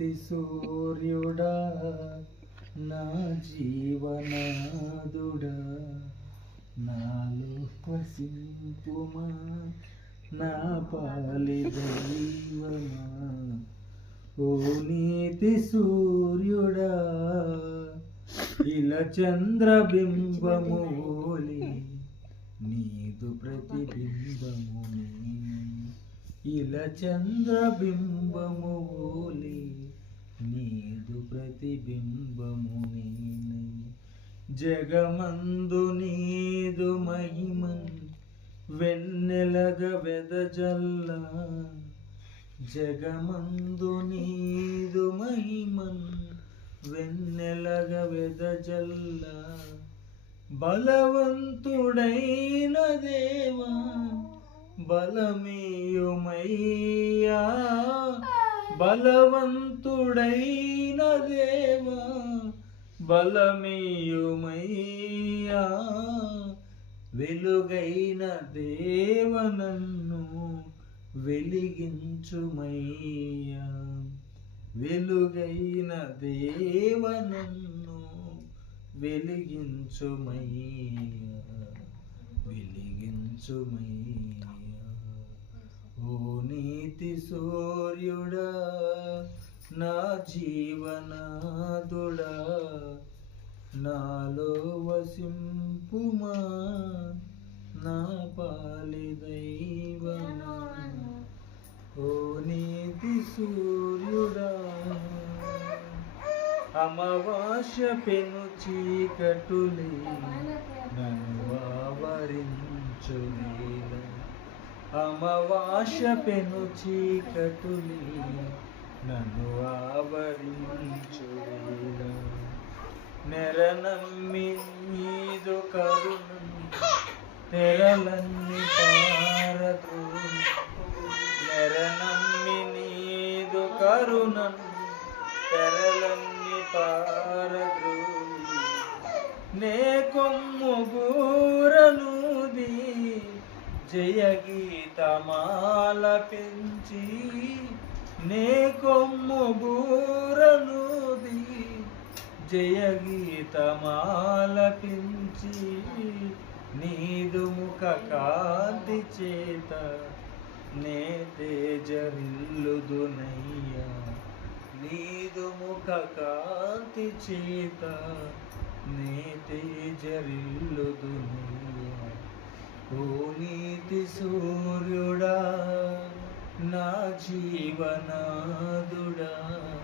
నీతి సూర్యుడా నా జీవనాదుడా నాలో వసింపుమా నా పాలి దైవమా ఓ నీతి సూర్యుడా ఇలా చంద్రబింబము ఓలి నీదు ప్రతిబింబము ఇలా చంద్రబింబము ఓలి నీదు ప్రతిబింబము జగమందు నీదు మహిమన్ వెన్నెలగ వెదజల్ల జగమందు నీదు మహిమన్ వెన్నెలగ వెదజల్ల బలవంతుడైన దేవా బలమేయుమయ్యా బలవంతుడైన దేవా బలమేయుమయ్యా వెలుగైన దేవ నన్ను వెలిగించుమయ్యా వెలుగైన దేవ నన్ను వెలిగించుమయ్యా వెలిగించుమయ్యా ఓ నీతి సూర్యుడా నా జీవనాదుడా నాలో వసింపుమా నా పాలి దైవమా ఓ నీతి సూర్యుడా అమావాస్య పెను చీకటులే నన్ను ఆవరించువేళ అమావాస్య పెను చీకటులే నన్ను ఆవరించువేళ నెరనమ్మి నీదు కరుణను తెరలన్నీ పారద్రోలి నెరనమ్మి నీదు కరుణను తెరలన్నీ పారద్రోలి నే కొమ్ము గూరనూది జయగీతమాల పెంచి నే కొమ్ము గూరనూది జయగీతమాల పెంచి నీదు ముఖ కాంతి చేత నే తేజరిల్లుదునయ్యా నీదు ముఖ కాంతి చేత నే తేజరిల్లుదునయ్యా ఓ నీతి సూర్యుడా నా జీవనాదుడా